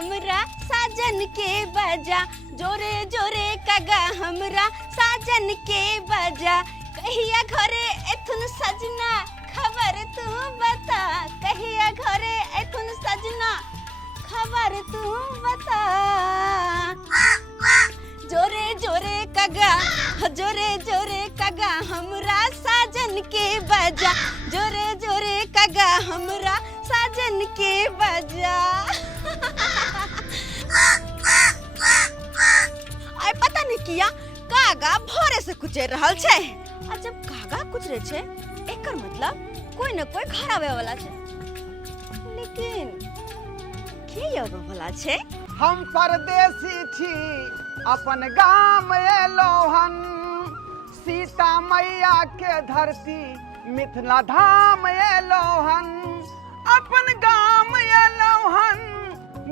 हमरा साजन के बजा, जोरे जोरे कगा हमरा साजन के बजा। कहिया घरे एथुन सजना खबर तू बता, कहिया घरे एथुन सजना खबर तू बता। जोरे जोरे कगा, जोरे जोरे कगा हमरा साजन के बजा, जोरे जोरे कगा हमरा साजन के बजा। आय पता नहीं किया कागा भोरे से कुचर रहल छे। आ जब कागा कुचरे छे एकर मतलब कोई न कोई घर आवे वाला छे, लेकिन के आवे वाला छे? हम परदेसी थी अपन गाम एलोहन, सीता मैया के धरती मिथिला धाम एलोहन। अपन गाम एलोहन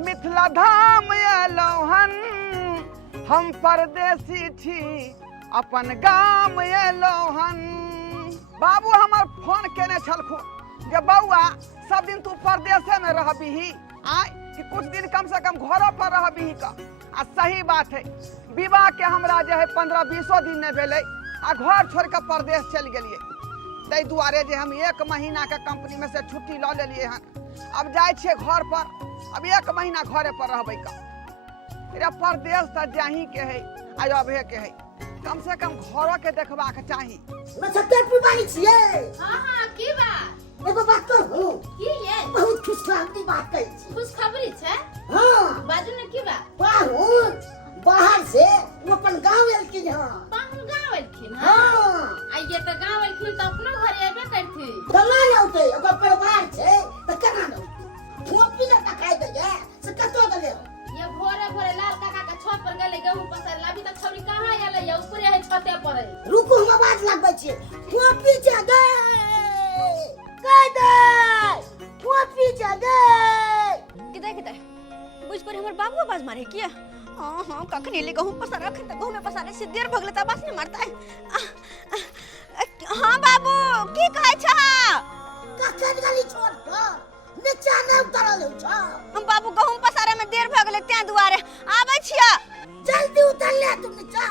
मिथिला धाम एलोहन, हम परदेसी थी अपन गाम एलोहन। बाबू हमार फोन केने छलखु जे बउआ सब दिन तू परदेसे में रहबीही, आय कि कुछ दिन कम से कम घरों पर रहबीही का। आ सही बात है, विवाह के हमरा जे है 15-20 दिन ने भेले आ घर छोड़ के परदेश चल गेलिए। तै दुआरे जे हम 1 महीना के कंपनी में से छुट्टी ल लेलिए हन। अब जाय छे घर पर, अब 1 महीना घरे पर रहबै का। रे परदेश त जाही के है आय अबे के है, कम से कम घरों के देखबा के चाही। मैं छत्तर बारी छिए। हां की बात? एगो बात तो हूं की ये? बहुत खुशखबरी बात कही छी। खुशखबरी छे? हां बाजू ने की बात? बाहर से वो अपन गांव एलखिन हां। पाहुन गांव एलखिन हां? हां आइए त गांव एलखिन त अपनो घर एबे करथि। कना लौटे ओकर परिवार छे त कना लौटे? ठोपी न तकाय दे से कतो दले। ये भोरे भोरे लाल काका के छत पर गेले गेहूं पसार, अभी तक छौरी कहां आले? ये ऊपरे है छते पर है। रुको हम आवाज लगबै छी। ठोपी जा दे कह दे, ठोपी जा दे। किधर किधर बुझ पर हमर बाबू आवाज मारे किया? हां हां कखनी ले गहूं पसार रखन त गहूं में पसारे से देर भगले त आवाज नहीं मारता है। हां बाबू की कहै छ? कखन गली छोड़ के नीचा न उतरल छ। हम बाबू गहूं पसारे में देर भगले त्या दुआरे आबै छिया। जल्दी उतर ले तुम नीचा,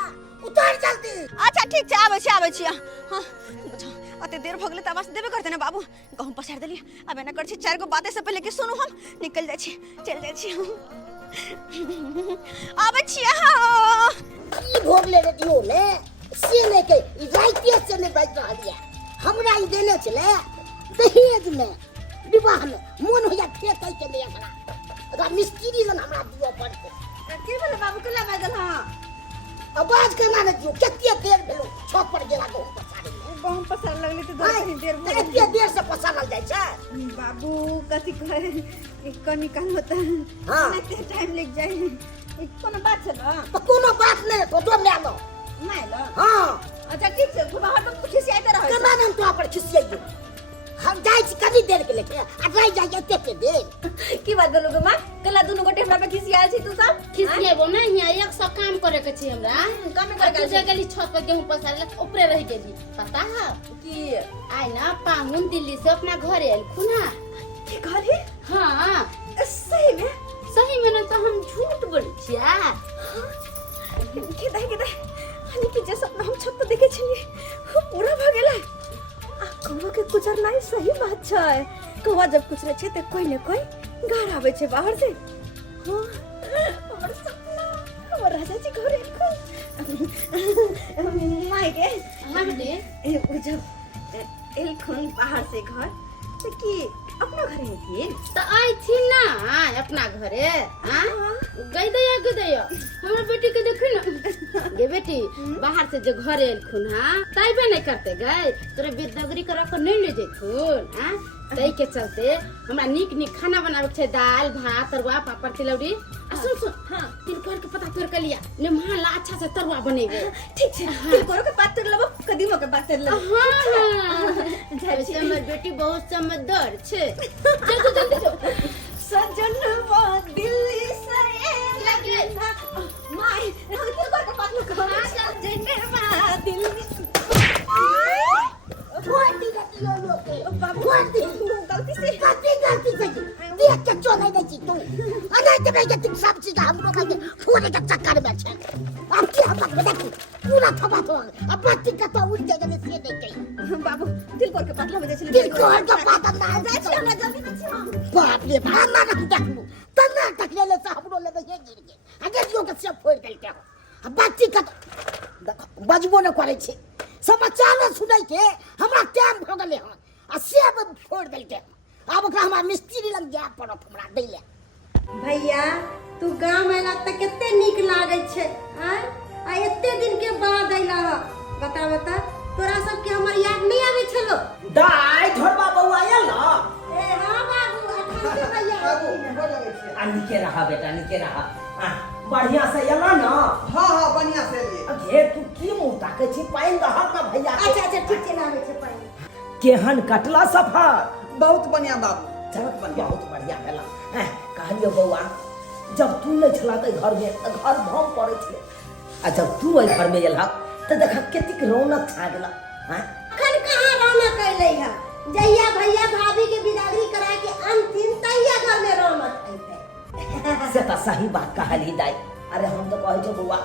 उतर जल्दी। अच्छा ठीक छै आबै छिया। हां अते देर भगले त आवाज देबे करते ना बाबू। गहूं पसार देलिए, अब एना कर छी 4 गो बातें से पहले कि सुनु हम निकल जाय छी, चल जाय छी। आबै छिया। हां की भोगले रेडियो में से ने के राइते से ने बाज रहलिए। हमरा ई देने छले दहेज में, विवाह में मन होया फेंकै के ले एकरा। अगर मिस्त्री जन हमरा दियो पड़ते। की भेले बाबू कला बाजल? हां आवाज केना न दियो? केते देर भेलो छत पर गेला गहूं पसारे में। गहूं पसार लगले त कनी देर भगले। केते देर से पसारल जाय छै बाबू? कथी कहे कनी काल होता हां इतने टाइम लग जाए। कोनो बात छै ना? तो कोनो बात नहीं तो दो ले लो। नहीं लो? हां अच्छा ठीक छै, खूब हट तो खिसियाते रह। केना न तो पर खिसियाइयो। हम जाय छी कनी देर के लेके आ रह जाय एते देर। की बात बोलोगे मां? कला दोनों गोटे हमरा पे खिसियाल छी तू सब? खिसिएबो ना, हिया 100 काम करे के छै हमरा। काम करे के जे गेली छत पर गेहूं पसारे ले ऊपरे रह गेली। पता है की आय ना पाहुन दिल्ली से अपना घर एलखुन हां। की कहली? हां सही में? सही में ना तो हम झूठ बोलै छियै। किदा हानि कि जे सपना हम छत पर देखे छलिए वो पूरा भ गेलै। आ कौवा के गुजरनाई सही बात छै। कौवा जब गुजरे छै त कोई न कोई घर आवे छै बाहर से। हां हमर सपना हमर राजा जी घर माय के हम दे वो जब एलखुन बाहर से घर तो की अपना घर में थी तो आई थी ना अपना घरे। हां गई दया हमर बेटी के देखी ना गे बेटी बाहर से जो घर एलखुन हां तैबे नहीं करते गए तोरे बेदगरी कर के नहीं ले जेथुन। हां तई के चलते हमरा नीक नीक खाना बनावे छै, दाल भात तरुआ पापड़ तिलौरी। सुन सुन हां तिलकोर के पता तोड़ के लिया ने महला अच्छा से तरुआ बनेबे। ठीक छै तिलकोर के पात तोड़ लेबो, कदीमो के पात तोड़ लेबो। हां जैसे हमर बेटी बहुत समझदार छै। जल्दी जल्दी जो सजनवा दिल्ली से लगे माय तिलकोर के पात लो। हां सजनवा दिल्ली छोड़ दी गलती लो के बाबू गलती से गलती से देख के चोले नहीं छी तू अने के भाई के सब चीज हमको भाई पूरे के चक्कर में छे अब की हम बता पूरा थपा तो अब बात का तो उठ जाए में से देख गई बाबू दिल पर के पतला बजे छले दिल को का पता ना जाय छी हमरा जल्दी में छी बाप रे बाप ना देखलू तना तक ले से हमरो ले ये गिर के आगे जो के सब फोड़ देल के अब बात का देखो बजबो न करे छे समाचार सुनाई के हमरा टाइम भ गेले हन आ सेब फोड़ देल के अब ओकरा हमरा मिस्त्री लग जाय पड़त हमरा दैले भैया तू गांव में त कते नीक लागे छे आ एते दिन के बाद अइला ह बता तोरा सब के हमर याद नहीं आवे छलो दाई धरबा बउआ आयल न ए हां बाबू अच्छा से भैया बाबू गोर लगे छी। आ निके रहा बेटा निके रहा बढ़िया से एला न हाँ बढ़िया से लिए। घे तू की मुंह ताके छी पाइन दहर न भैया के अच्छा ठीक से लागे छे पानी केहन कटला सफर बहुत बढ़िया बाबू बहुत बढ़िया बहुत बढ़िया भेला कहलियो बउआ जब तू नहीं छला त घर में घर भम पड़े छले आ जब तू ओइ घर में एला त देखा केतिक रौनक छा गेला खन कहां रौनक कैले है जहिया भैया भाभी के बिदागरी करा के अंतिम तहिया घर में रौनक आइते से त सही बात कहली दाई अरे हम तो कहै छे बउआ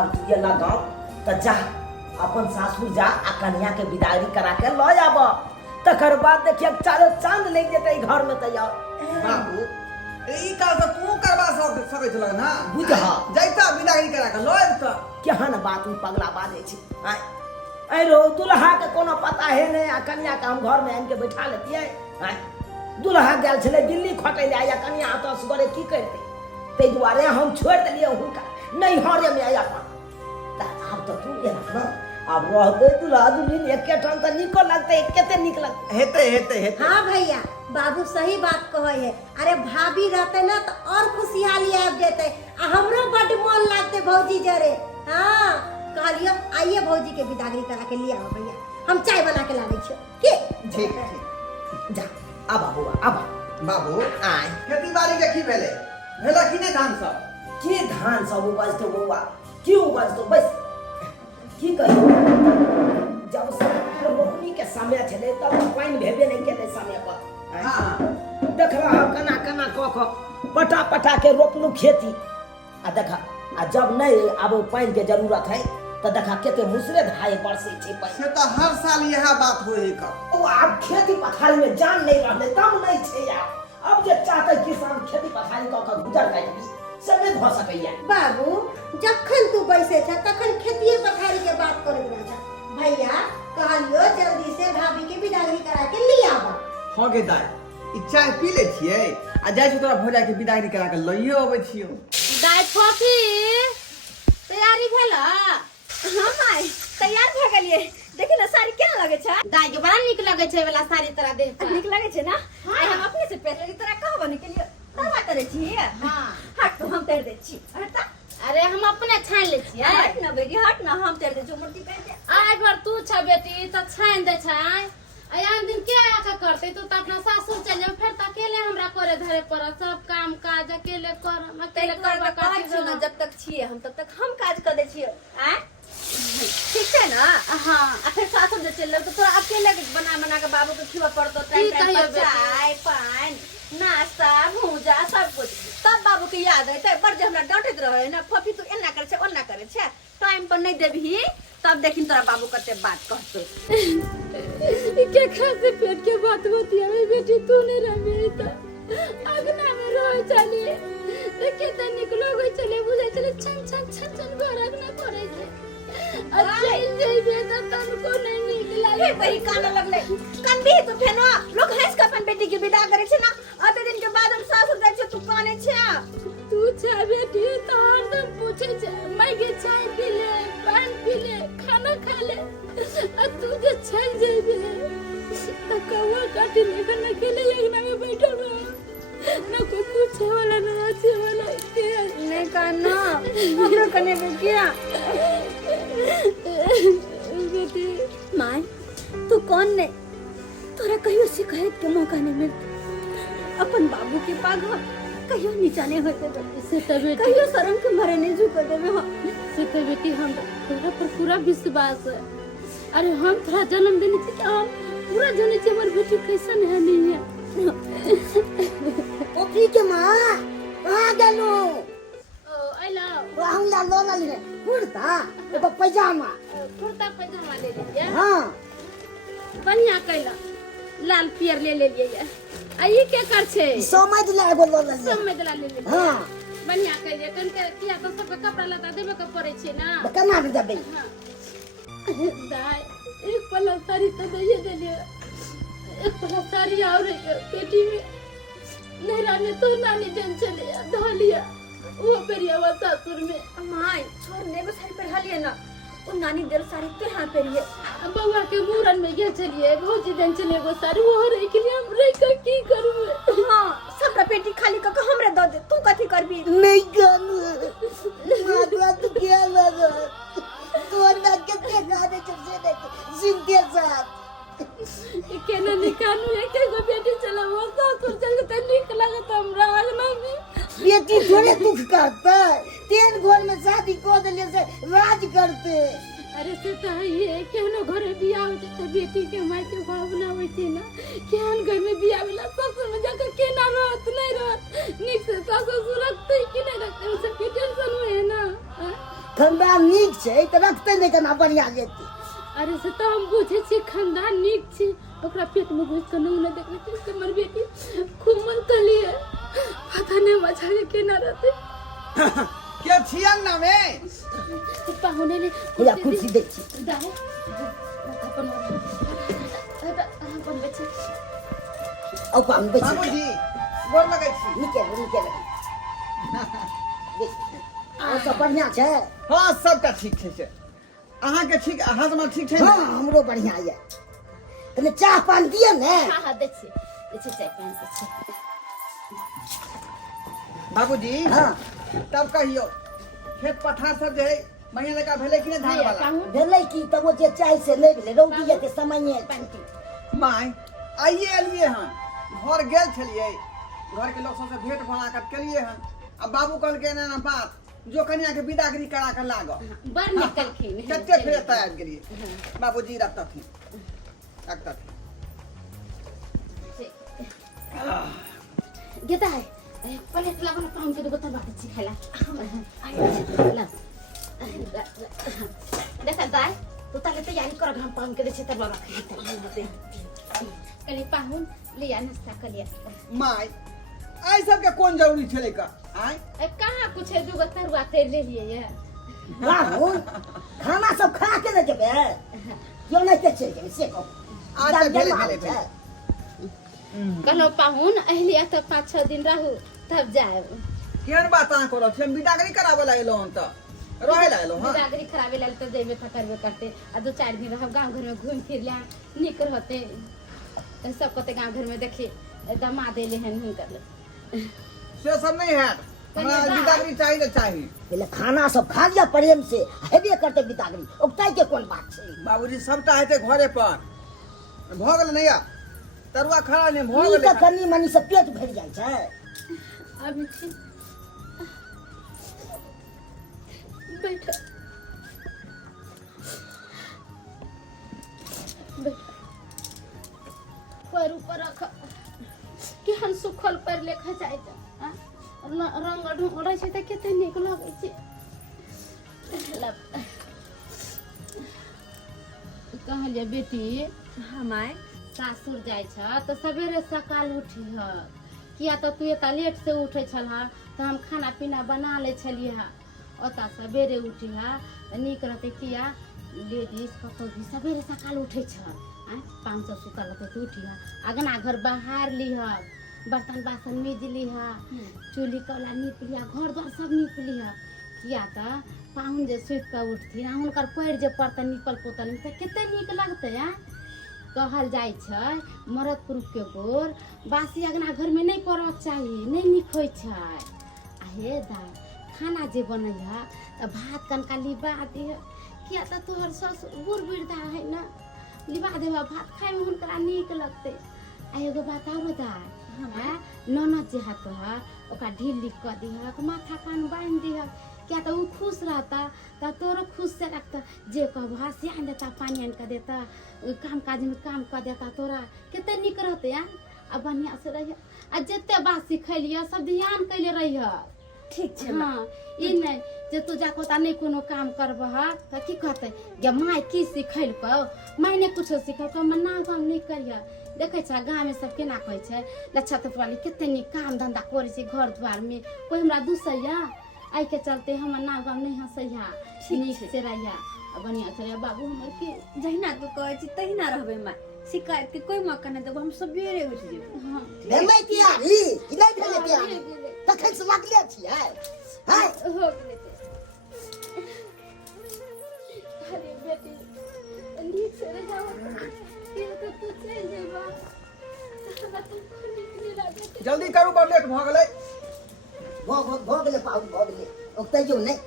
अब तू एला गांव त जा अपन सासुर जा आ कन्या के बिदागरी करा के ल आब तकर बाद देखिए चारो चांद लग जेतै घर में त आओ बाबू ई काल से तू करवा सकै छल ना बुझा जैता बिदागरी करा के लय त केहन बात पगला बाजे छी ऐ रो दुल्हा के कोनो पता है नहीं आ कन्या के हम घर में आन के बैठा लेतिए दुल्हा गेल छले दिल्ली खटै ले या कन्या तो असगरे की करते तै दुआरे हम छोड़ देलिए हुनका नहीं हरे में आया त अब तो तू एला अब रह गए दुल्हा दुल्हन एके ठाम त निको लगते केते निक लगते हेते हाँ भैया बाबू सही बात कहे है अरे भाभी रहते ना तो और खुशहाली आ जेते आ हमरो बड मन लागते भौजी जरे हाँ कहलियो आइए भौजी के बिदागरी करा के लिए आओ भैया हम चाय बना के लाबै छियो के ठीक जा अब बुआ अब बाबू आय खेती बाड़ी के की भेला कि नहीं धान सब के धान सब उपज तो बुआ क्यों उपज तो बस की कहियो जब से रोपनी के समय छले तब पानी भेबे नहीं केले समय पर हां देख रहा कना कना क पटा पटा के रोपलू खेती आ देखा आ जब नहीं अब पानी के जरूरत है तो देखा केते मुसरे धाय बरसे छे पानी से तो हर साल यह बात होई का ओ अब खेती पथारी में जान नहीं रहले तब नहीं छे यार अब जे चाहते किसान खेती पथारी क गुजर करी से नहीं भ सकैया बाबू जखन तू बैसे छ तखन खेतिए पथारी के बात करत रह जा भैया कहलियो जल्दी से भाभी के बिदागरी करा के लिए आवा हो गे दाई ई चाय पी ले छियै आ जाय छी तोरा भोजा के बिदागरी करा के लइयो अबै छियो दाई फोफी तैयारी भेला हां माई तैयार भ गेलिए देखि ना साड़ी केना लगे छ दाई के बड़ा निक लगे छै वाला साड़ी तोरा देह पर निक लगे छ ना आइ हम अपने से पहन लेली तोरा कहबो के लिए तवा करे छी हां हट तो हम तेर दे छी हट अरे हम अपने छान ले छियै हट ना बेटी हट ना हम तेर दे जो मूर्ति पहन दे आइ भर तू छ बेटी त छान दे छै आया दिन के आका करते तू त अपना सासुर चल जा फिर त अकेले हमरा करे धरे पर सब काम काज अकेले कर अकेले करबा का ना जब तक छिए हम तब तक हम काज कर दे छिए आ ठीक है ना हां आ फिर सासुर जे चल तो तोरा अकेले बना के बाबू के खिवा पड़तो टाइम टाइम पर चाय पान नाश्ता भूजा सब कुछ तब बाबू के याद है बड़ जे हमरा डांटत रहे ना फफी तू एना करे छे ओना करे छे टाइम पर नहीं देबही तब देखिन तोरा बाबू कते बात कहतो के खासे पेट के बात होती है बेटी तू नहीं रहे त अगना में रह चली देखे त निकलो गई चले बुझे चले छन छन छन छन घर अगना करे छे अच्छा जइबे त तनको नहीं नीक लागे बड़ी कान लगले कान भी तो फेनो लोग हंस के अपन बेटी के विदा करे छे ना आधे दिन के बाद हम सासुर जाय छे तू काने छे तू छे बेटी तो हरदम पूछे छे मैं के चाय पी ले पान पी ले खाना खा ले आ तू जे छन जइबे त कवा काटी लेकर न खेले लगना में बैठो ना कोई पूछे वाला ना आछे वाला के नहीं काना हमरो कने के किया बेटी माय तू कौन ने तोरा कहियो शिकायत के मौका नहीं मिलता अपन बाबू के पागा कहियो नीचा नहीं होते से त बेटी कहियो शर्म के मारे नहीं झुक देवे हम से त बेटी हम तोरा पर पूरा विश्वास है अरे हम तोरा जन्म देने छी हम पूरा जाने छी हमर बेटी कैसन है नहीं है ओ लोला ले कुर्ता एगो पैजामा कुर्ता पैजामा ले लीजिए। हाँ बढ़िया कैला लाल पियर ले लिए आ ये के कर छे समझ ले एगो लोला ले सब में दला ले लिए। हाँ बढ़िया कैले कन के किया तो सब कपड़ा लता देबे के पड़े छे ना। केना दे देबै दाई एक पल्ला साड़ी तो दे दिए एक पल्ला साड़ी और पेटी में नहरा में तो नानी जन चले धोलिया वो पेरिया वा सासुर में माय छोड़ ने वो साड़ी पहना लिए ना वो नानी दिल साड़ी पे हां पेरिए बउआ के मूरन में गए चलिए भौजी जन चले वो साड़ी वो रे के लिए हम रे का की करू। हां सबरा पेटी खाली क हमरे द दे तू कथि करबी नहीं जानू माता तू क्या लगा तू ना कितने गाने चलसे देखे जिंदगी साथ केना निकालू एक गो बेटी चला वो सासुर चल के निक लागत हमरा आगना में बेटी थोड़े दुख करता तीन घर में शादी को दिले से राज करते। अरे से तो ये केनो घरे बियाह हो त बेटी के माई के भावना होई थी ना केहन घर में बियाह भेला ससुर में जाकर केना रहत नहीं रहत निक से ससुर रखते कि नहीं रखते उसे की टेंशन है ना। खानदान नीक छै त रखते नहीं केना बढ़िया जेती। अरे से तो हम बुझे छी खानदान नीक छी ओकरा पेट में घुस के नौना देखले छी से हमर बेटी खूब मन तलिए पता नहीं मजा के केना रहते के छियन ना में पाहुने ने या कुर्सी दे छी दाई अपन अपन बच्चे औ पान बेची बाबूजी गोर लगै छी। निके आ सब बढ़िया छै। हाँ सबटा ठीक छै अहाँ के ठीक हाजमा ठीक छै हाँ हमरो बढ़िया ये तने चाह पान दिए ने। हां हां दे छी चाय पान दे छी। बाबूजी हाँ तब कहियो खेत पथार सब जे है महीना लगा भेले कि नहीं धान वाला भेलै की त वो जे चाय से नहीं भेलै रौदी के समय नहीं माय आइए एलिए हन घर गेल छलिए घर के लोग सबसे भेंट मुलाकात केलिए हन अब बाबू कहल के ना बात जो कन्या के विदागरी करा के लागो बर निकलखिन कते फेर तैयार गेलिए बाबूजी रखता थी गेता है प्लेट ला बना पाउन के दो बोतल बात छी खाला ला देखा दाई तू ताले तैयारी कर हम पाउन के दे छ तब रख कली पाहुन ले आ नाश्ता कर लिया। माय आई सब के कौन जरूरी छले का आय कहां कुछ है दुगो तरुआ तेल ले लिए ये राहुल खाना सब खा के न जेबे क्यों नहीं के चल से को आज भेले कनो पाहुन अहलिया तो 5-6 दिन रहू तब जाए केहन बात अहाँ करो हम विदागरी करावे लागलो हन त रहे लागलो हां बिदागरी खराबे लाल तो देबे त करबे करते आ 2-4 दिन रहब गांव घर में घूम फिर लिया निक रहते सब कते गांव घर में देखे दामाद एले हन हुनकर से सब नहीं है हमरा विदागरी चाहिए तो चाहिए पहले खाना सब खा लिया प्रेम से हेबे करते बिदागरी ओकताई के कोन बात छै। बाबूजी सबटा हेते घरे पर भ गेल नैया तरुआ खड़ा ने भ ई गेल त कनी मनी से पेट भर जाय छै। अभी छी बैठ पर ऊपर रख केहन सुखल पर लेखा जाय त रंग ढंग रहे छै त कते नीक लगै छै कहलिए बेटी हमाय सासुर जाय छ त सवेरे सकाल उठी ह किया त तू एता लेट से उठे छल त हम खाना पीना बना ले छलिए ह ओता सवेरे उठी ह नीक रहते किया लेडीज कतो भी सवेरे सकाल उठे छ 500 सुतल रहते तो उठी ह अगना घर बहार ली ह बर्तन बासन मेज ली ह चूल्ही कौला नीप लिया घर द्वार सब नीप ली ह किया त पाहुन जे सुत के उठती ना हुनकर पैर जे पड़ते निपल पोतल त कते नीक लगते है। कहल जाय छै मरद पुरुष के गोर बासी अगना घर में नहीं पड़क चाहिए नहीं नीक होय छै। आ हे दाई खाना जे बनल है त भात कनका लिबा दिह किया त तोहर ससुर बूढ़ वृद्धा है ना लिबा देबा भात खाए में हुनकरा नीक लगते। आ एगो बात और दाई है ननद जे हाथ है ओका ढीली क दिह माथा कान बांध दिह क्या तो वो खुश रहता ता तोरो खुश से रखता जे कहब हंसी आन देता पानी आन के देता काम काज में काम कर देता तोरा कितने निक रहते यार अब बढ़िया से रहिए आ जते बात सिखलिए सब ध्यान कैले रहिए ठीक छै हाँ ई नहीं जे तू जाको ता नहीं कोनो काम करबह त की कहते गे माय की सिखैलको माय ने कुछो सिखैलको मना काम नहीं करिया देखे छ गांव में सब केना कहै छै लच्छा तो वाली कते नी काम धंधा करे छै घर द्वार में कोई हमरा दुसैया आई के चलते हम ना गाम नहीं हंसैया नीक से रहिया बढ़िया से बाबू हमर के जहिना तू कहै छी तहिना रहबे माय शिकायत के कोई मौका नहीं देबो हम सबेरे उठ जेबै हां भेलै तैयारी कि नहीं भेलै तैयारी तखन से लागले छियै हाय हो गेलै अरे बेटी नीक से रह जाओ ये तो तू चल जेबा जल्दी करू बड़ लेट भ गेलै भ गेलै पाउन भ गेलै ओतै जो नहीं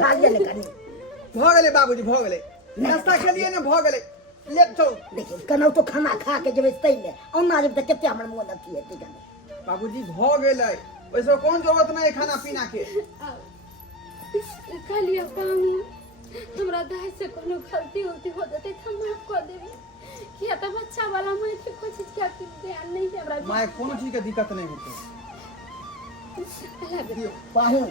खा लिया ने कनी भ गेलै बाबूजी भ गेलै नाश्ता खेलिए ने भ गेलै लेट छौ देखिए कनौ तो खाना खा के जेबै तै ने ओना जब तक केते हमर मोन अथी हेतै कने बाबूजी भ गेलै वैसे कोन जरूरत नहीं है खाना पीना के खालिया पाऊ हमरा दाई से कोनो गलती होती हो जते त माफ कर देबी किया त बच्चा वाला मैं के कुछ चीज के ध्यान नहीं है हमरा माय कोनो चीज के दिक्कत नहीं होते पाहुन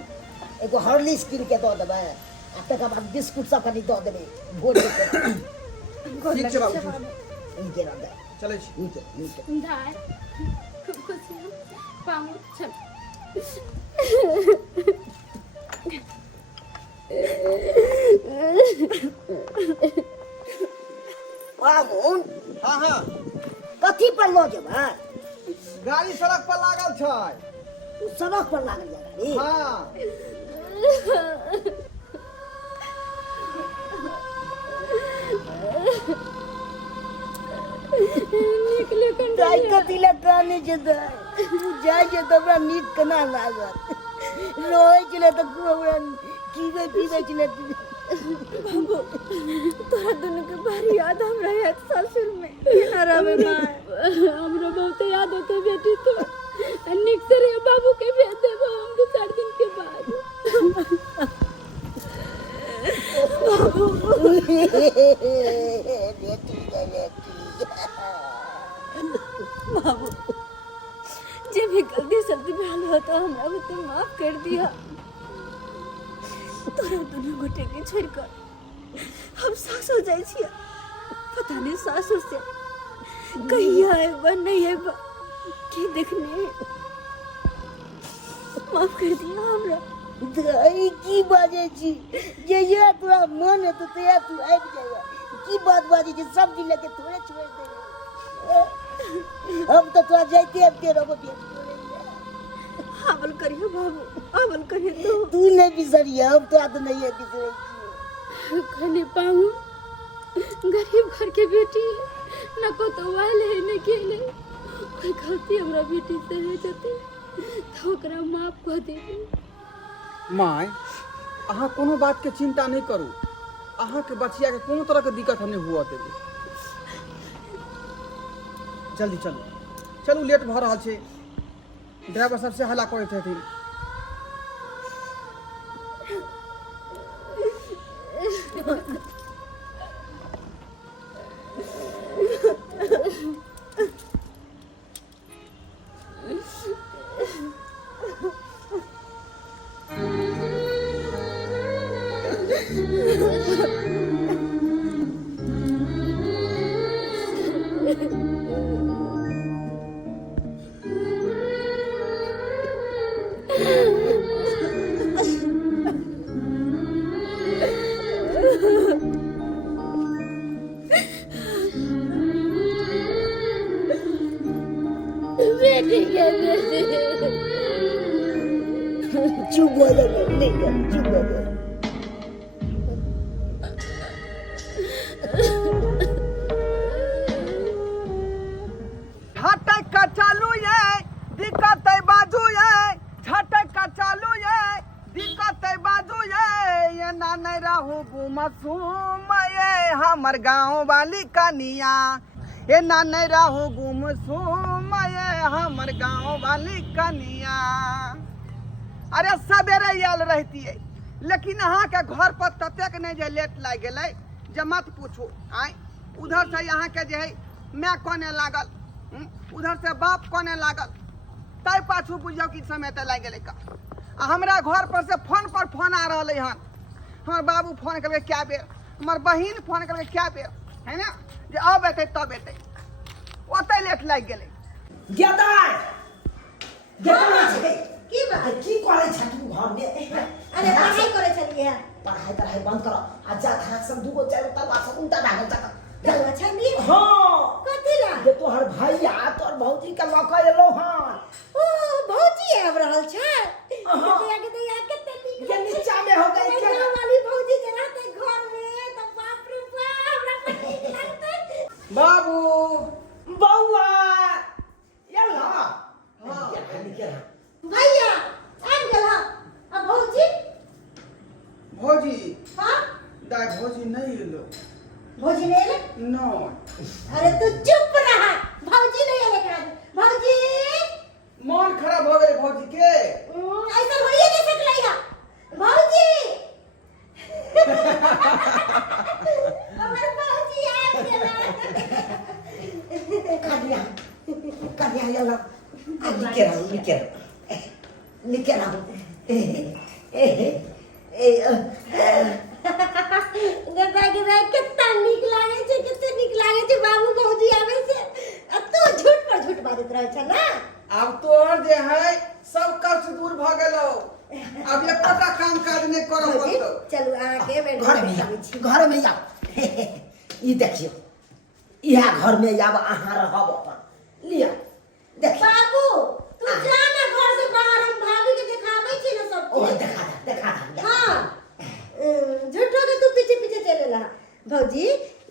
एगो हॉर्लिक्स कीन के दऽ देबै आ तकर बाद बिस्कुट सब कनी दऽ देबै भोज के ठीक छै बाबूजी नीचे रह दे चलै छी नीचे नीचे दाई खूब खुशी पाऊ चल पाहुन हां हां कथी पर लऽ जेबै गाड़ी सड़क पर लागल छै सड़क पर लागल है गाड़ी हां निकले कन दाई कथी लए काने छै दाई तू जाइ छै तऽ हमरा नीक केना लागत रहै छलै तऽ हमरा पीबै छलै तोरा दोनों के भारी याद हमरा है ससुर में केना रहबे माय हमरा बहुत याद होते बेटी तो निक से रे बाबू के भेज देबो हम 2-4 दिन के बाद बाबू जे भी गलती सलती भेल हो तो हमरा भी तू माफ कर दिया तोरा दोनों गोटे के छोड़ कर हम सासुर जाय छियै पता नहीं सासुर से कहिया आएबा नहीं आएबा के देखने माफ कर दिया हमरा दाई की बाजे छी जे ये तोरा मन है तो तैया तू आबि जाएगा की बात बाजे छी सब दिन लेके थोड़े छोड़ देबे हम तो तोरा जाइते आबते रहबो हावल करियो बाबू हावल करियो तू नहीं बिसरिया हम तो आद नहीं है बिसरे छी खाली पाऊ गरीब घर के बेटी न को तो वाले है न केले कोई गलती हमरा बेटी से हो जते तो ओकरा माफ कर देबी माय अहाँ कोनो बात के चिंता नहीं करू अहाँ के बचिया के कोनो तरह के दिक्कत हम नहीं हुआ देबे जल्दी चलू चलू लेट भ रहल छै ड्राइवर सबसे हल्ला करैत हथिन बेटी के बेटी चुप हो जा नहीं कर चुप हो जा झटक का चालू ये दिक्कत है बाजू ये झटक का चालू ये दिक्कत है बाजू ये ना नहीं रहू गुमसुम ये हमर गाँव वाली कनिया ये ना नहीं रहू गुमसुम ये हमर गाँव वाली कनिया अरे सवेरे आयल रहती है लेकिन अहाँ के घर पर ततेक नहीं जे लेट लाग गए जे मत पूछू आय उधर से यहाँ के जे है मैं कोने लागल उधर से बाप कोने लागल ताई पाछू बुझियो कि समय त लाग गेलै का आ हमरा घर पर से फोन आ रहलै हन हमर बाबू फोन करके क्या बेर हमर बहिन फोन करके क्या बेर है ना जे अब एतै तब एतै ओतै लेट लाग गेलै गेदाय गेदाय की बात की करे छ तू घर में अरे पढ़ाई करे छलिए पढ़ाई बंद करो आ जा थाक सब दुगो चार तरवा से उल्टा भागल तक चलवा छलिए हां कथी ला ये तोहर भैया तोहर भौजी के लक एलो हन ओ भौजी आब रहल छै हाँ। के कते नीक ये नीचा में हो गई अरे क्या गाँव वाली भौजी जे रहते घर में तो बाप रे बाप हमरा पति लगते बाबू बौआ यल्ला हां निकल भैया आबि गेल अब भौजी भौजी हां दाई भौजी नहीं एलो भौजी नहीं एले नो अरे तू चुप रहा भौजी नहीं एले का भौजी मन खराब हो गेलै भौजी के ऐसा होइए नहीं सकलै है भौजी हमर भौजी आ गेला कन्या यल्ला निकल गदा कितना नीक लागे छै कितना नीक लागे छै बाबू भौजी आवे से अब तू झूठ पर झूठ बाजत रहे छ ना अब तोहर जे है सब कष्ट दूर भ गेलो अब ये पता काम काज नहीं करब भौजी पड़तो चलू आके बैठ घर में आब ई देखियो इहा घर में आब अहाँ रहब अपन लिया देख बाबू तू जा ना घर से बाहर हम भाभी के दिखाबै छी ना सब ओ चीज देखा हां झूठो के तू पीछे पीछे चले ला भौजी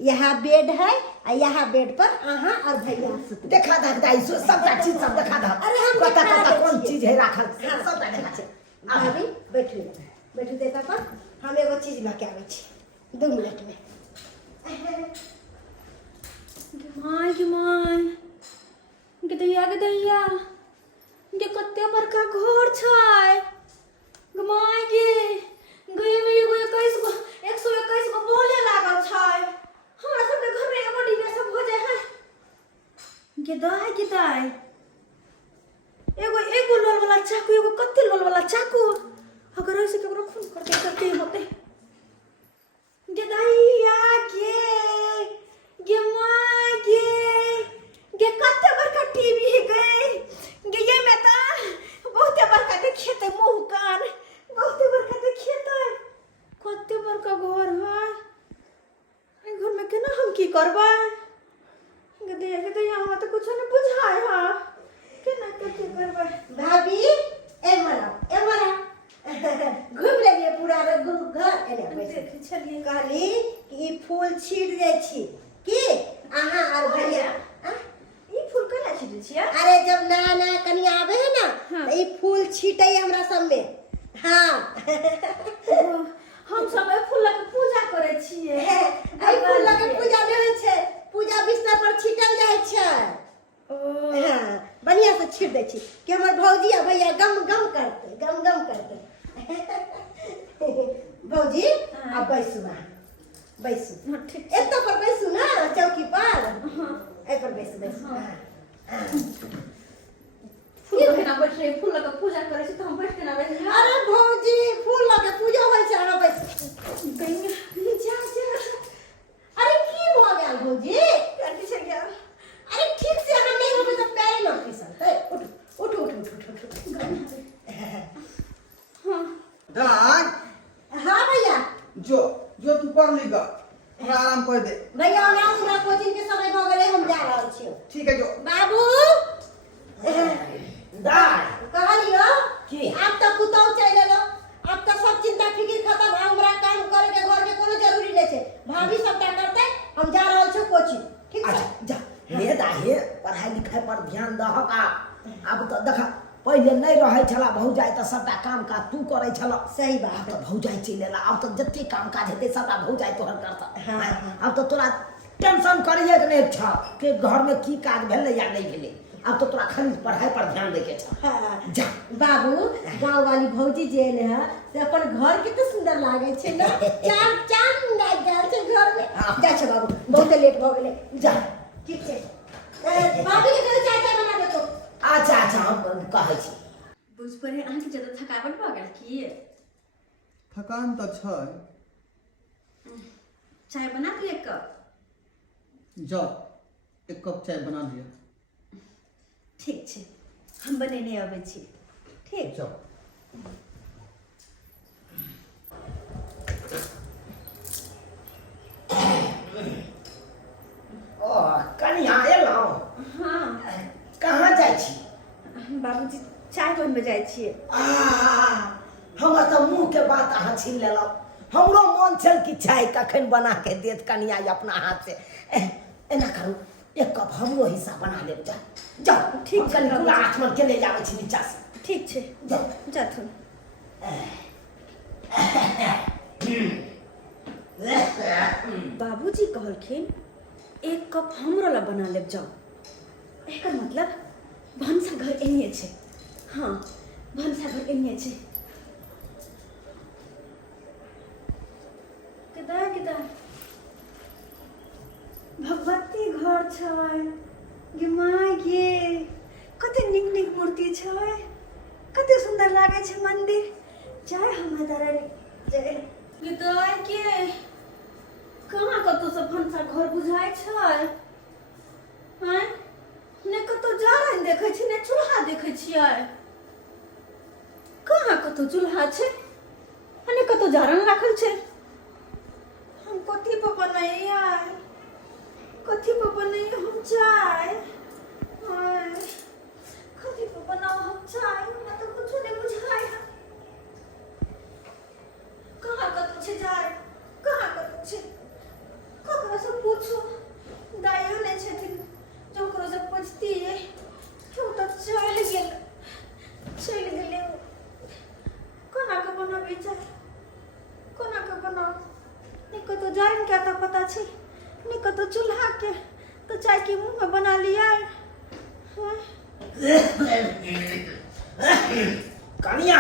यहाँ बेड है और यहाँ बेड पर अहाँ और भैया सुत देखा दाई सबटा चीज सब देखा दा अरे हम कता देखा कता दै कोन छी। चीज है राखल हाँ, सबटा देखा छै भाभी बैठू देखा पर हम एगो चीज लेके आबै छी 2 मिनट में माय गदैया गे कते बड़का घर छै गमाय गे गए में एगो 121 गो बोले लागल छै हमरा सबके घर में एगो डिब्बा सब हो जाय है गदाय एगो लोल वाला चाकू एगो कते लोल वाला चाकू अगर ऐसे केकरो खून कर दे कते होते गदाइया गे माय गे कते बड़का टीवी है गे ये में ता बहुते बड़का देखिए ते मुंह कान बहुते बड़का देखिए ते कते बड़का घर है घर में केना हम की करबै गदैया हमरा तो कुछ नहीं बुझाय हा केना की करबै भाभी एमरा घूम लेलिए पूरा घर एले बैठ चलिए कहली कि ई फूल छीट दै छी की अहाँ और भैया ई फूल केना छीटै छियै अरे जब नया नया कनिया आवे है ना तो ई फूल छीटे हमरा सब में हाँ हम सब ए फूल के पूजा करे छियै आई फूल लगे पूजा में होइ छै पूजा बिस्तर पर छीटल जाय छै हाँ बढ़िया से छीट दै छी कि हमर भौजी आ भैया गम गम करते भौजी अब बैसू एतो पर बैसू ना चौकी पर ए पर बैसू फूल केना बैठ रहे फूल के पूजा करे छी त हम बैठ केना बैठ अरे भौजी फूल लगे पूजा होइ छै अहाँ बैसू जा अरे की भ गेल भौजी कर छै गया अरे ठीक से अहाँ नहीं होबे तो पैर न फिसलते उठ हां दाई हाँ भैया जो तू पढ़ ली ग हमरा आराम कर दे भैया हमरा कोचिंग के समय भ गेलै हम जा रहल छी ठीक है जो बाबू दाई कहलियो की? आप तो कुतौ चल एलो अब तो सब चिंता फिकिर खत्म हमरा काम करे के घर के कोनो जरूरी नहीं छै भाभी सबटा करते हम जा रहल छी कोचिंग ठीक छै अच्छा जा हे दाई पढ़ाई लिखाई पर ध्यान दहक अब तो देखा पहले नहीं रहे छला भौजाई तो सबटा काम काज तू करे छला सही अब बात तो भौजाई चल एला अब तो जत्ते काम काज हेते सबटा भौजाई तोहर करता हाँ। अब तो तोरा टेंशन करिए के नहीं छ कि घर में की काज भेले या नहीं भेले अब तो तोरा खाली पढ़ाई पर ध्यान दे के छ हाँ। जा बाबू गांव वाली भौजी जे एले है से अपन घर कितना सुंदर लागे छै ना चांद लाग गेल छै घर में जा छै बाबू बहुत लेट भ गेलै जा ठीक छै भाभी के हम कहै छी बुझ पड़े अहाँ के ज्यादा थकावट भ गेल की? थकान तो छै। चाय बना दिए एक कप? जाओ एक कप चाय बना दिया। ठीक छै, हम बनेने आबै छी। ठीक। जाओ। ओ कनिया एलौ? हाँ कहाँ जाइ छी? बाबूजी चाय बनबे जाइ छियै। हमर तऽ मुँह के बात अहाँ छीन लेलहुँ। हमरो मन छल कि चाय कखन बना के देत कनिया अपना हाथ से। एना करू एक कप हमरो हिस्सा बना लेब। जाओ ठीक हम छै, कनि बाबूजी। पूरा आचमन के ले जाबै छी नीचा से। ठीक छै, जाओ। जाथुन। बाबूजी कहलखिन एक कप हमरो ला बना लेब जाओ। एकर मतलब भनसा घर एनिए छै। हाँ भनसा घर एनिए छै। किधर किधर भगवती घर छै गे माय गे, कते नीक नीक मूर्ति छै, कते सुंदर लागे छै मंदिर। जय हो माता रानी जय। विदय के कहाँ कतौ से भनसा घर बुझाय छै? हैं ने कतौ जारन देखै छी ने चूल्हा देखै छियै। कहाँ कतौ चूल्हा छै ने कतौ जारन राखल छै। हम कथी पर बनैया, कथी पर बनैया हम चाय? कथी पर बनाओ हम चाय? हमरा तो कुछ नहीं बुझाय। कहाँ कतौ छै जारन? कहाँ कतौ छै? ककरो से पूछो, दाइयो नहीं छथिन जो ककरो से पूछतियै। क्यों तो चल गेले। कोना के बनाबी चाय? कोना के बनाओ? निको तो जारन के तो पता छै, निको तो चूल्हा के। तो चाय के मुंह में बना लिया। कनिया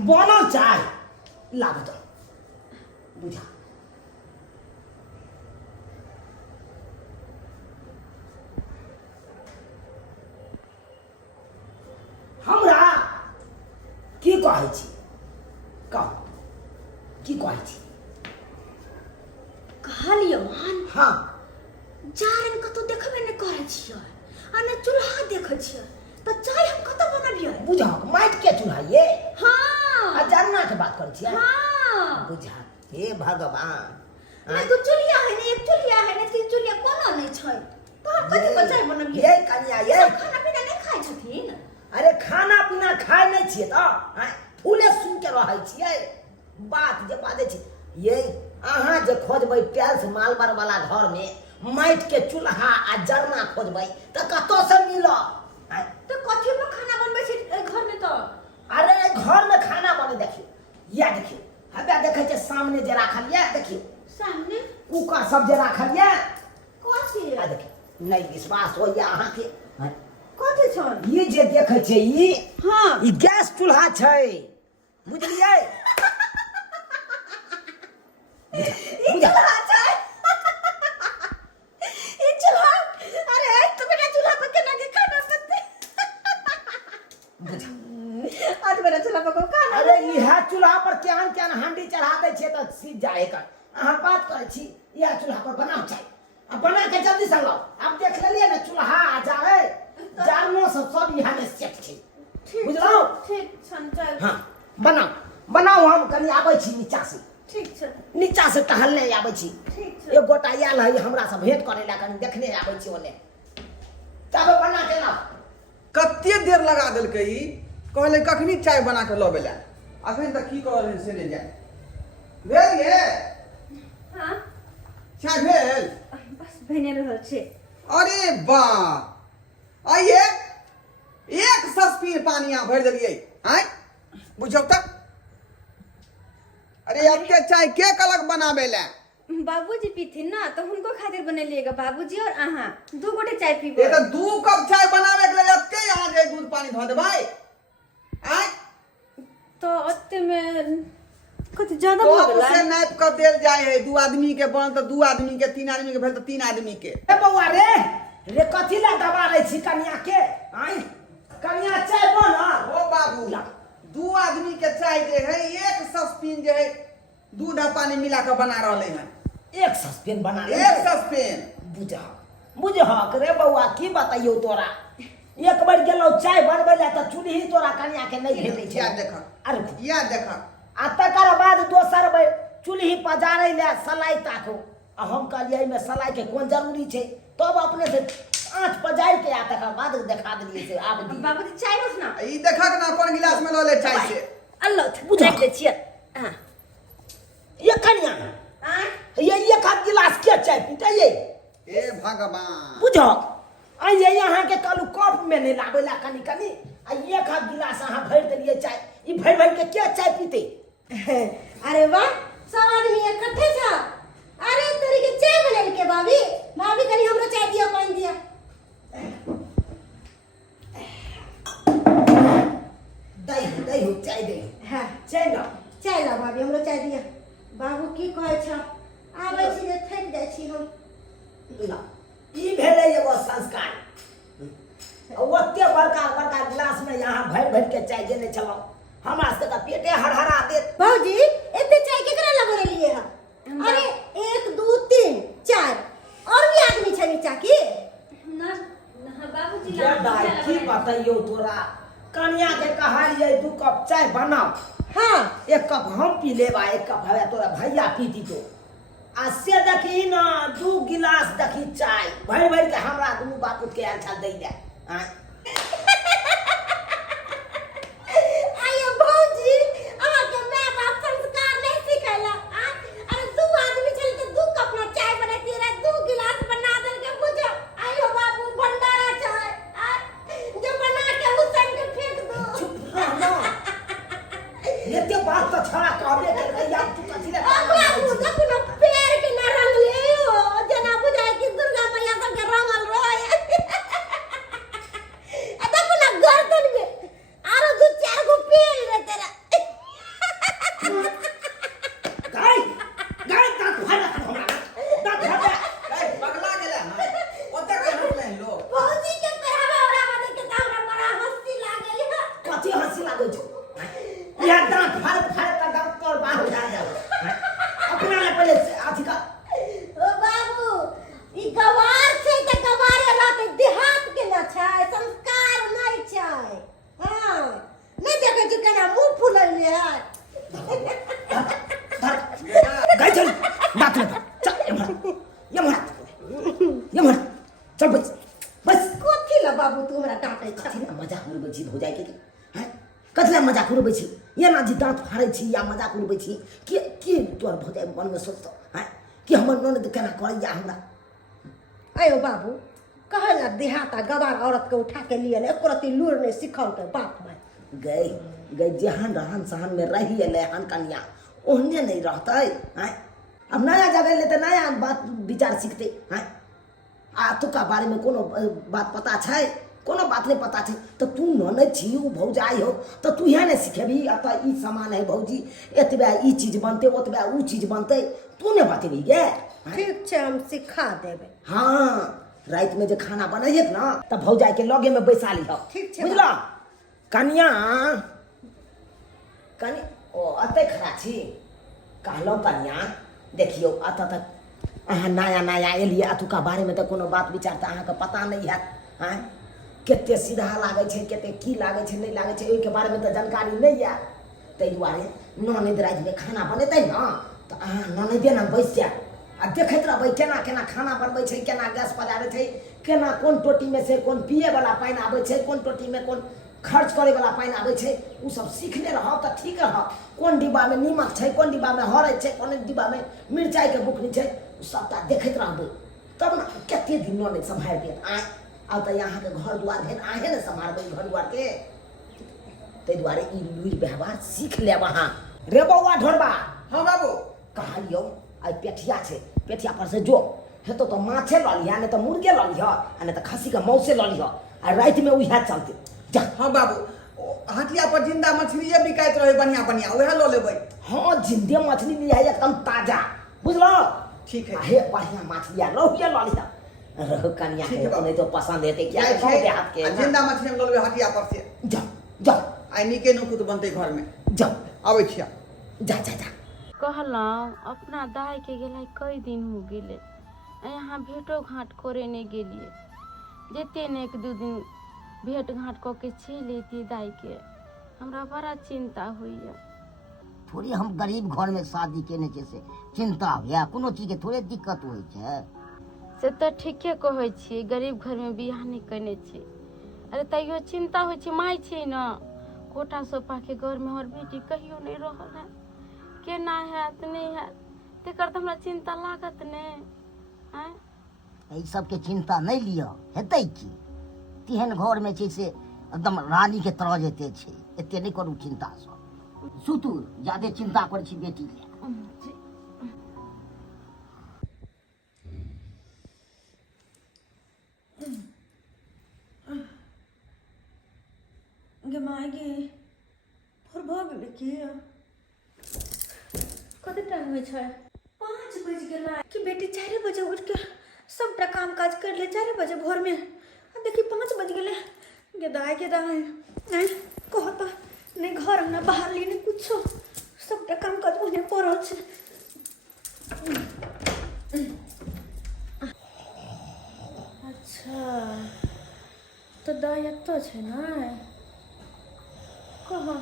बनल चाय लाबू तो बुझा। हमरा की कहै छी? कह की कहै छी? कहलियो मान हाँ जारन कतौ देखबे नहीं करे छियै आ ने चूल्हा देखे छियै। तो चाय हम कतौ बनाबियै? बुझा माटि के चूल्हा ये? हाँ आ जरना के बात करै छियै? हाँ बुझा हे भगवान। ने दू चूल्हा है ने एक चूल्हा है ने तीन चूल्हा कोनो नहीं छै। तो हम कथी पर चाय बनाबियै? ये कनिया ये सब खाना पीना नहीं खाइ छथिन। अरे खाना पीना खाए नहीं छियै तो फूले सुन के रहै छियै। बात जे बाजै छी ये अहाँ जे खोजबै टाइल्स मार्बल वाला घर में माटि के चूल्हा आ जरना खोजबै तो कतौ से मिलत? तो कथी पर खाना बनबै छै घर में? तो अरे घर में खाना बने देखियो, या देखियो हबे देखै छै सामने जे राखल ये देखियो सामने कुकर सब जे राखल ये। कथी आ देखियो नहीं विश्वास होइए अहाँ के? कथी छन? ये जे देखै छै ई हाँ ई गैस चूल्हा छै बुझलियै? ई चूल्हा छै। ई चूल्हा अरे तो बिना चूल्हा पर केना के खाना बनतै? आज मेरा चूल्हा पर को खाना। अरे इहा चूल्हा पर केहन केहन हांडी चढ़ा दै छै त सीज जाए एकर। अहाँ बात करै छी इहा चूल्हा पर बनाओ चाय। अब बना के जल्दी से लाओ। अब देख लेलिए ना चूल्हा आ जाए जारनो सब इहा में सेट छै बुझलौ? ठीक छन चल। हां बनाओ बनाओ हम कनी आबै छी नीचा से। ठीक छै नीचा से टहलने आबै छी। ठीक छै। एक गोटा आयल है हमरा से भेंट करे ला कनी देखने आबै छी ओने। तब बना के लाओ। कते देर लगा देलकै ई? कहले कखनी चाय बना के लबे ला, अखन तक की कह रहल से नहीं जाए। भेल ये हाँ चाय भेल? बस बने रहल छै। अरे वाह आइए एक सस्पीन पानी यहाँ भर दिलिए। आय बुझौ तक अरे अत्ते चाय के कलक बनाबे ला? बाबूजी पीथिन ना तो उनको खातिर बनेलिएगा। बाबूजी और अहाँ दू गोटे चाय ये पीबे। तो 2 कप चाय बनावे के लिए अत्ते यहाँ जे दूध पानी धो देबै। आय तो अत्ते में कुछ ज्यादा तो भ से गेलै। नाप के देल जाय है। 2 आदमी के बनल तो 2 आदमी के, 3 आदमी के भेल तो 3 आदमी के। ए बौआ रे रे कथी ला दबा रै छी कनिया के? आय कनिया चाय बना ओ बाबू ला। 2 आदमी के चाय जे है एक सस्पेन जे है दूध आ पानी मिला के बना रहले हैं। एक सस्पेन बना ले एक सस्पेन बुझहक रे बउआ की बताइयो तोरा एक बार गेलो चाय बनबै ला त चूल्ही तोरा कनिया के नहीं भेटै छै या देख अरे या देख आ तकर बाद दोसर बेर चूल्ही पजारै ले सलाई ताको आ हम कहलियै में सलाई के कोन जरूरी छै तब अपने से आँच पजारि के आ तकर बाद देखा देलियै से आब दी बाबूजी चाय बस ना ई देखक ना कोन गिलास में ल ले चाय से अल्लाह बुझा। देख दे छियै हां ये कनिया ये एक आध गिलास के चाय पीते ये ए भगवान बुझो आ ये यहाँ के कहलू कप में नहीं लाबे ला कनी कनी आ एक आध गिलास अहाँ भरि देलिए चाय ई भरि भरि के क्या चाय पीते अरे वाह सब आदमी इकट्ठे छ अरे तोरी के चाय बनल के भाभी भाभी कनी हमरो चाय दिया पानी दिया दही हो चाय दे हां चाय ना चाय ला भाभी हमरो चाय दिया बाबू की कहै छ आबै छी जे थक जाइ छी हम ला ई भेलै एगो संस्कार ओते बड़का बड़का गिलास में यहाँ भरि भरि के चाय देने छलौ हमरा से त पेटे हरहरा देत बाबूजी एते चाय केकरा ला बनलिए ह अरे 1 2 3 4 और भी आदमी छै नीचा की ना बाबूजी ये दाई की बताइयो तोरा कनिया के कहलिए 2 कप चाय बनाओ हां 1 कप हम पी लेबा 1 कप हवे तोरा भैया पीती तो आ से देखी ना 2 गिलास देखी चाय भरि भरि के हमरा दुनू बापू के आयल छल दै दे आयो भौजी अहाँ के माय बाप संस्कार नहीं सिखैला अरे 2 आदमी चल के 2 कप में चाय बनैती रे 2 गिलास बना देल के बुझो आयो बाबू भंडारा चाय जो बना के हुसैन के फेंक दो चुप रह ना ये बात तो छड़ा कहबे के भैया तू कथि ले बाबू देखो ना पैर के ना रंग ले हो जना बुझाय कि दुर्गा मैया सब के रंगल रहे आ देखो ना गर्दन में आरो 2-4 गो पेड़ रे तेरा गाय गाय दांत फाड़ा तू हमरा दांत फाड़ा ए पगला गेला ना ओते के हटले लो भौजी के पहरावा ओरावा देख के हमरा बड़ा हंसी लागल है कथि हंसी लागै छौ ये दांत फाड़ फाड़ का दांत तोड़ बाहर जा जा अपना ले पहले अथी का ओ बाबू ई गवार छै त गवारे रहते देहात के ना छै संस्कार नहीं छै हां नहीं देखे छी केना मुंह फुलैले है गाय चल दांत ले चल ये मर चल बस बस कथि ला बाबू तू हमरा डांटे छ कथी ना मजाक उड़बै छी हो जाय के हैं कथी मजाक उड़बै छी ये ना जी दांत फाड़ै छी या मजाक उड़बै छी के तोर भोजाय मन में सोचतो हैं कि हमर ननद केना करैया हमरा आयो बाबू कहला देहाता गवार औरत के उठा के लिए एको रति लूर नहीं सिखाओ के बाप माय गई गई जहान रहन सहन में रही ले हन कन्या ओहने नहीं रहते हैं अब नया जगह ले तो नया बात विचार सीखते हैं आ तुका बारे में कोनो बात पता छै कोनो बात नहीं पता छै तो तू ननद छी उ भौजाई हो तो तू यहाँ नहीं सीखेबी अत ई सामान है भौजी एतबे ई चीज बनते ओतबे उ चीज बनते तू ने बतेबी गे ठीक छै हम सिखा देबे हाँ रात में जो खाना बनाइए ना तब भौजाई के लगे में बैसा ली हो ठीक छै बुझलो कन्या कन्या ओ अते खरा छी कहलो कन्या देखियो अत तक अहाँ नया नया एलिए अतुका बारे में तो कोनो बात विचार तो अहाँके पता नहीं है हैं केते सीधा लागे छै केते की लागे छै नहीं लागे छै ओइ के बारे में तो जानकारी नहीं है तै दुआरे ननद रात में खाना बनेतै ना तो अहाँ ननदे ना बैस जा आ देखैत रहबै केना केना खाना बनबै छै केना गैस पजारै छै केना कोन टोटी में से कोन पिए वाला पानी आबै छै कोन टोटी में कोन खर्च करे वाला पानी आबै छै उ सब सीखले रहब त ठीक रहब कोन डिब्बा में नीमक छै कोन डिब्बा में हरैद छै कोन डिब्बा में मिरचाई के बुकनी छै उ सबटा देखैत रहबै तब ना कते दिन न सम्हार के आ त यहाँ के घर दुआर भेल आहे ने सम्हारबै घर दुआर के तै दुआरे ई लुइर व्यवहार सीख ले वहां रे बौआ ढोरबा हां बाबू कहलियो आई पेठिया छै पेठिया पर से जो हेतो तो माछे ल लिया नहीं तो मुर्गे ल लिया आ नहीं तो खस्सी के मौसे ल लिया आ रात में उहा चलते जा हां बाबू हटिया पर जिंदा मछली बिकाइत रहे बढ़िया बढ़िया वह लो लेबै हाँ जिंदे मछली लिया है एकदम ताजा बुझलो ठीक है हे बढ़िया मछली रोहिया ल लिया रहो कन्या ठीक के है बाबू। नहीं तो पसंद है क्या जाए गाँव छे देहात के आ ना। जिंदा मछली हम ललबे हटिया पर से जा जा आई निके नुकुत बनते घर में जा आबै छिया जा जा जा कहलहुँ अपना दाय के गेला कई दिन हो गेले यहाँ भेटो घाट करे नहीं गेलिए जेते ने 1-2 दिन भेंट घाट कऽ के चलि अयती दाय के हमरा बड़ा चिंता होइए। थोड़ी हम गरीब घर में शादी केने छै से चिंता होया कोनो चीज के थोड़े दिक्कत होइ छै। से तऽ ठीके कहै छियै गरीब घर में बियाह नहीं कने छी अरे तैयो चिंता होइ छै माय छै न कोटा सोपा के घर में हमर बेटी कहियो नहीं रहल है केना हैत नहीं हैत तेकर तऽ हमरा चिंता लागत ने आँय एहि सबके चिंता नहीं लिअ हेतै की तेहन घर में छै से एकदम रानी के तरह जेते छै एते नहीं करू चिंता सब सुतू ज्यादे चिंता करै छी बेटी के। गे माय गे भोर भऽ गेलै की कते टाइम होइ छै 5 बज गेला कि बेटी 4 बजे उठ के सबटा काम काज कर ले 4 बजे भोर में अब देखी 5 बज गेले गे दाय नहीं कहता नहीं घर अंगना बाहर ली नहीं कुछो सबटा काम काज होने पड़ल छै। अच्छा तो दाय एतऽ छै ने कहाँ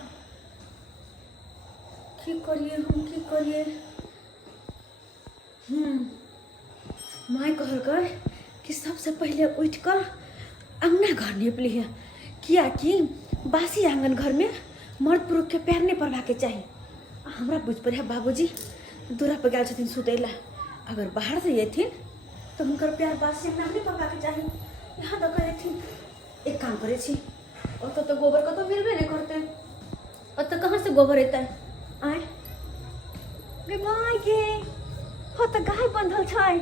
की करिए हम की करिए माय कहलकै कि सबसे पहले उठ कर अंगना घर नीप लिहे कियाकि बासी आंगन घर में मर्द पुरुष के पैर नहीं पड़वा के चाहिए। हमरा बुझ पड़े बाबूजी दूरा पर गए छथिन सुतै ला अगर बाहर से अयथिन तो हुनकर पैर बासी अंगना नहीं पड़वा के चाहिए यहाँ तक अयथिन। एक काम करे छी ओतऽ तो गोबर कतौ मिलबे नहीं करते ओतऽ कहाँ से गोबर एतै आय गे माय गे हो तऽ गाय बंधल छै।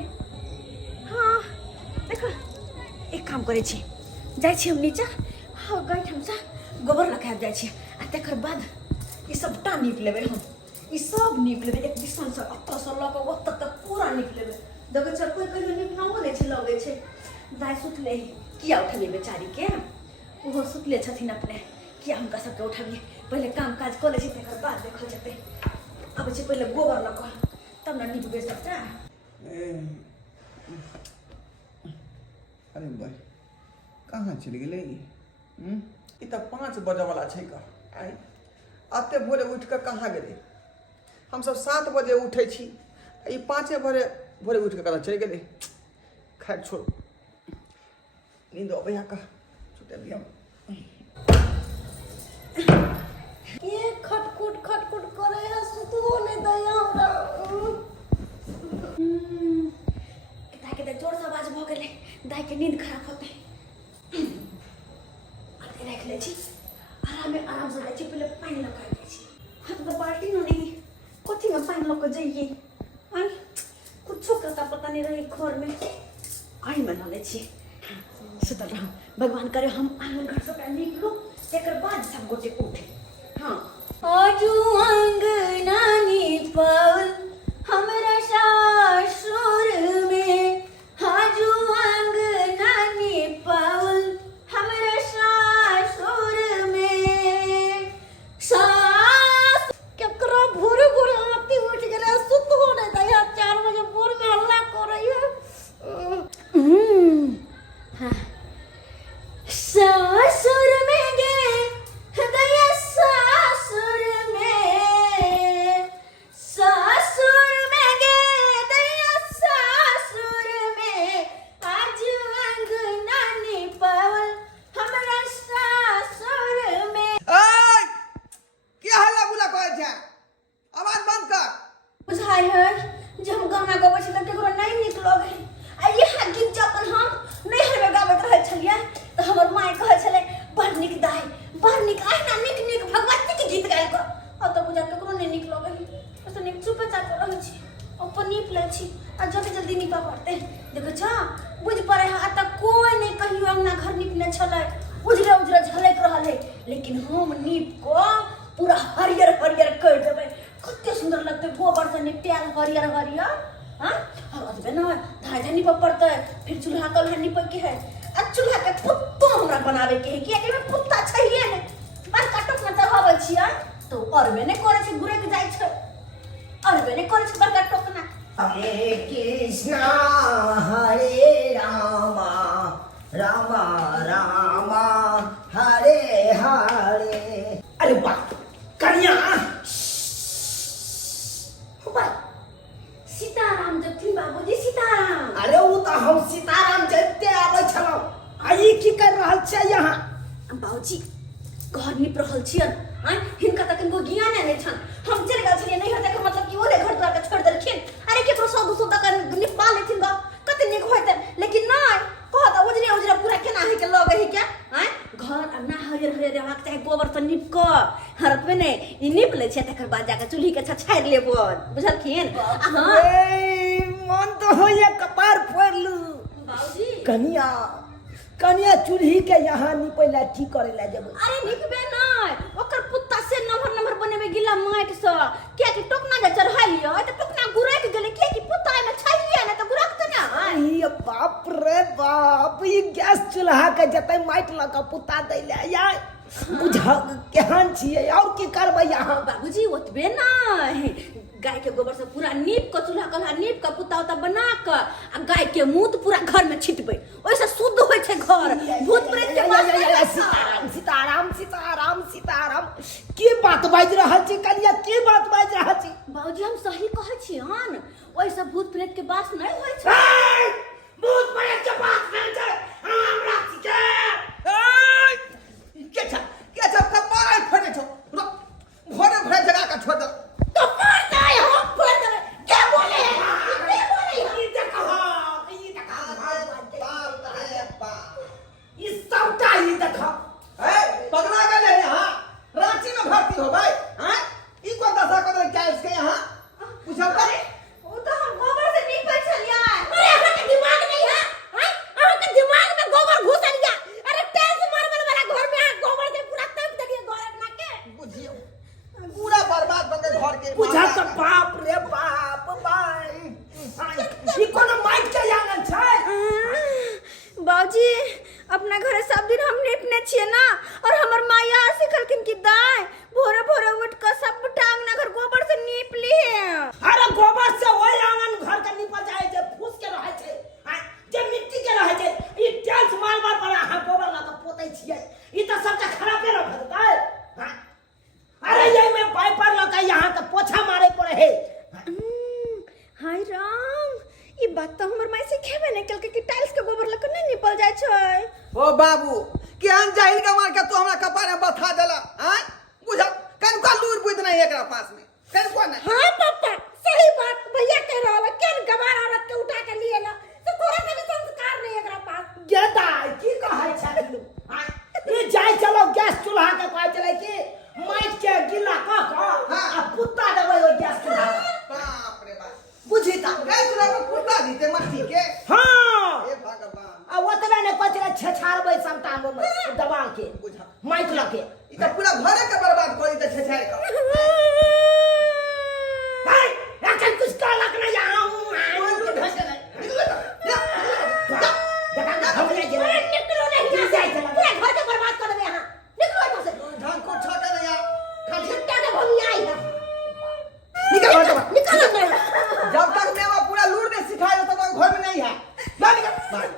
हाँ देख एक काम करे छी जाइ छी हम नीचा हाँ गाय ठामसँ गोबर लगा जाइ छी आ तकर बाद ई सबटा नीप लेबै हम ई सब नीप लेबै एक दिशासँ ओतऽसँ लऽ कऽ ओतऽ तक पूरा नीप लेबै देखै छै कोइ कहियो नीपनाओ नहि छै लगै छै दाय सुतले किया उठबिए बेचारी के ओहो सुतले छथिन अपने किया हुनका सबके उठबिए पहिले काम काज कऽ लै छी तकर बाद देखल जेतै आबै छै पहिले गोबर लऽ कऽ तब ने नीपबे सबटा। अरे भाई कहाँ चल गेलै ई तऽ 5 बजे वाला छै का आइ अते भोरे उठ के कहाँ गेलै हम सब 7 बजे उठे छी ई 5 बजे भोरे उठ के कहाँ चल गेलै खैर छोड़ नींद अबै का छुटे दिया ये खटखुट करे है सुतहो नहीं दया हमरा दाय के जोर से आवाज भ गेलै दाय के नींद खराब होते आते रख ले छी आराम से जाइ छी पहिले पानी लगा दै छी हाथ तो बाल्टी नहीं कथी में पानी लग जाइए आई कुछो करता पता नहीं रही घर में आई में ले छी सुतल रहूं भगवान करे हम आंगन घर से निकलो तेकर बाद सब गोटे उठे। हाँ आजू अंगना नीपल हमरा सासुर में आजू अंगना नीपल हमरा सासुर में सास केकरो भोरे भोरे आती उठ गेले सुत हो नहीं दया 4 बजे भोर में हल्ला करैया हाँ सासुर में गे दया सासुर में गे दया सासुर में आज अंगना निपल हमरा सासुर में। ए क्या हल्ला गुला करे छै आवाज बंद कर बुझाई है जब हम गाना गाबै छी त केकरो नहीं नीक लगै आ इहा गीत जखन हम नैहर में गाबैत रहै छलियै त हमर माय कहै छलै बड़ नीक दाय बड़ नीक अहिना नीक भगवती के गीत गायल कर आ त बुझा केकरो नहीं नीक लगै ओसे नीक चुपे चाप रहै छी अपन नीप लै छी आ जल्दी नीपा पड़तै देखै छ बुझ पड़े है आ त कोई नहीं कहियो अंगना घर नीपने छलै उजरे झलक रहल है लेकिन हम नीप को पूरा हरियर कर देबै कते सुंदर लगते गोबर से निपटाल हरियर हां और अजबे ना धाजा नहीं पड़ता है फिर चूल्हा कल हनी पर के है आ चूल्हा के पुत्तो हमरा बनावे के है कि एके में पुत्ता चाहिए ने पर काटक न चढ़ावे छिया तो अरबे ने करे छै गुरे के जाय छै अरबे ने करे छै बड़का टोकना हरे कृष्णा हरे रामा रामा रामा हरे हरे। अरे वाह कन्या सीताराम जथिन बाबूजी सीताराम। अरे वो तो हम सीताराम जते आबै छलौ आई की कर रहल छै यहाँ बाबूजी घर निप रहल छियन आ हिनका तक को ज्ञान नै छन हम चल गेल छलिए नहीं होते मतलब कि ओले घर द्वार के छोड़ देलखिन अरे केकरो सौ दो तक निपा लेथिन बा कते निक होते लेकिन नहीं कहत उजरे उजरे पूरा केना है के लगे है क्या हैं घर अन्ना हरियर हरियर रहक चाहे गोबर से निप क हरत में ने ई निप ले छै तकर बाद जाके चूल्ही के छछाड़ लेबो बुझलखिन हां ए मन तो होया कपार फोड़लू बाबूजी कन्या कन्या चूल्ही के यहाँ निपैला की करे ला जेबै अरे निकबे नहीं ओकर पुत्ता से नंबर नंबर बनेबे गिला माइट से क्या कि टोकना जे चढ़ा लियो त टोकना गुरक गेले क्या कि पुत्ता में छैये न त गुरक त ना ये बाप रे बाप ये गैस चूल्हा के जते माइट ल के पुत्ता दै ले या बुझा केहन छियै और की करबै यहाँ बाबूजी ओतबे नहीं गाय के गोबर से पूरा नीप के चूल्हा कल्हा नीप के पुत्ता उता बना के आ गाय के मूत पूरा घर में छिटबै ओइसे शुद्ध होय छै घर भूत प्रेत के वास सीताराम सीताराम सीताराम सीताराम की बात बाज रहल छी कन्या की बात बाज रहल छी बाबूजी हम सही कहै छी हन ओइसे भूत प्रेत के वास नहीं होय छै भूत प्रेत के वास नहीं छै हमरा के के छ कपार फटे छो भोरे भोरे जगह का छोड़ दो तो मारता है हम फोड़ दे क्या बोले क्या बोले ये देखो बाप रे बाप ये सबटा ये देखो ए पगला गेले यहाँ रांची में भर्ती हो भाई हैं ई को दशा को क्या इसके यहाँ पूछो करे ओ तो हम गोबर से नीपै छलिया अरे हमारे दिमाग नहीं है हैं आपके दिमाग में गोबर घुस गया अरे टाइल्स मार्बल वाला घर में आ गोबर से पूरा तप दिए घर अपना के बुझियो पूरा बर्बाद बके घर के बुझा तो बाप रे बाप भाई ई कोनो माइट के आंगन छै बाबूजी अपना घरे सब दिन हम निपने छिए ना और हमर माया सिखलखिन कि दाई भोरे भोरे उठ के सब टांग ना घर गोबर से नीप ली है अरे गोबर से ओइ आंगन घर के निपल जाय जे फूस के रहे छै जे मिट्टी के रहे छै ई टाइल्स मार्बल पर अहाँ गोबर ला के पोतै छियै ई तो सबटा खराबे रह देतै अरे ये में पाइपर ला के यहाँ के पोछा मारे पड़े है हाय राम ई बात तो हमर माई से खेबे नहीं कल के टाइल्स के गोबर लक नहीं निपल जाय छै ओ बाबू केहन जाहिल के मार के तू हमरा कपार में बथा देला हैं बुझा कनका लूर बुझ नहीं एकरा पास में कनको नहीं हाँ पापा सही बात भैया कह रहा है केन गवार औरत के उठा के लिए ला तो थोड़ा सा भी संस्कार नहीं एकरा पास गेदा की कहै छै ये जाय चलो गैस चूल्हा के पास चले की माइट के गिला क आ पुत्ता देबै ओ गैस चूल्हा बाप रे बाप बुझी ता गैस चूल्हा पर कुत्ता दीते मट्टी के हां हे भगवान आ ओतबे ने पचले छछारबै सबटा दबा के बुझा माइट लके ई तो पूरा घरे के बर्बाद करी दे छछाड़ के भाई एखन कुछ कहलक नहीं यहाँ हम ले गेल निकलो नहीं यहाँ से पूरा घर के बर्बाद कर देबे यहाँ निकलो यहाँ से ढंग को छोटे नहीं आ खाली छुट्टा के भूमि आई है निकल घर से निकलो नहीं जब तक मेवा पूरा लूर ने सिखाया तब तक घर में नहीं है जा निकल भाई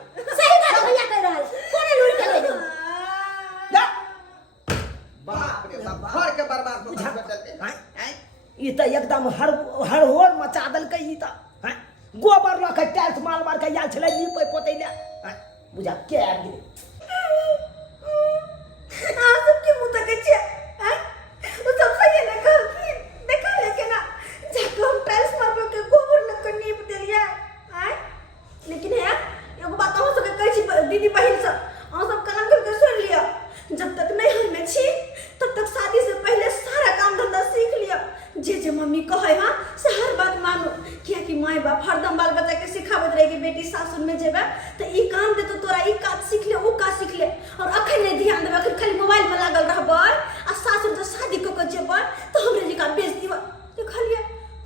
सही बात भैया कह रहा है कोने लूट के ले जाओ जा बाप रे बाप घर के बर्बाद को कर देते हैं ई तो एकदम हर होर मचा देलकै ई तो गोबर लऽ के टाइल्स माल मार के आयल छलै नीपै पोतै ले बुझा के आबि गेलै आ सब के मुंह तक छै हैं वो सब सही है ना कहलखिन देखा लेकिन ना जाके हम टाइल्स मारबो के गोबर लग के नीप देलिए हैं लेकिन है एगो बात हम सब कहै छी दीदी बहिन सब हम सब कान खोल के सुन लियो जब तक नहीं घर में छी तब तक शादी से पहले सारा काम धंधा सीख लियो जे मम्मी कहे हां से हर बात मानो किया कि माय बाप हरदम बाल बच्चा के सिखावत रहे कि बेटी सासुर में जेबे तो ई काम दे तो तोरा ई काज सीख ले वो काज सीख ले और अखन नहीं ध्यान देबे अखन खाली मोबाइल में लागल रहबे आ सासुर जब शादी क के जेबे तो हमरे जी का बेइज्जती देखलिए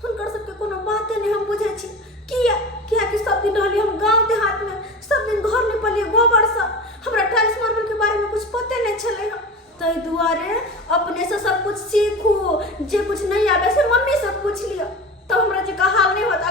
हुनकर सबके कोनो बात नहीं हम बुझै छी किया पलिए गोबर से। हमरा टाइल्स मार्बल के बारे में कुछ पते नहीं चले हम। तई दुआरे अपने से सब कुछ सीखू, जे कुछ नहीं आवे से मम्मी से पूछ लियो, तब हमरा जे का हाल नहीं होता।